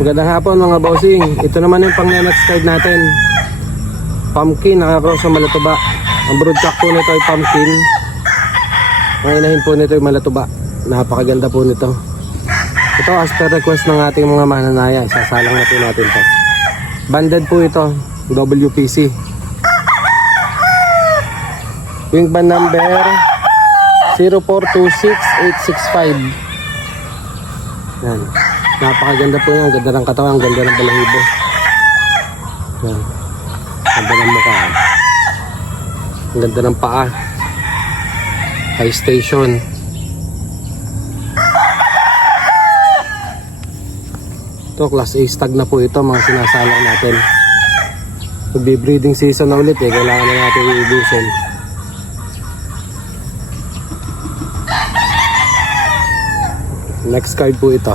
Magandang hapon mga bossing. Ito naman yung pang-next card natin. Pumpkin, nakakross sa Malatuba. Ang broodcock po nito ay pumpkin. Ang inahin po nito ay Malatuba. Napakaganda po nito. Ito as per request ng ating mga mananaya. Sasalang na po natin ito. Banded po ito, WPC. Wing band number 0426865. Yan. Napakaganda po yan. Ganda ng katawan, ganda ng balahibo. Yan. Ganda ng mukha. Ang ganda ng paa. High station. Ito, class A stag na po ito, mga sinasalang natin. Magbe-breeding season na ulit eh. Kailangan na natin iubusin. Next card po ito.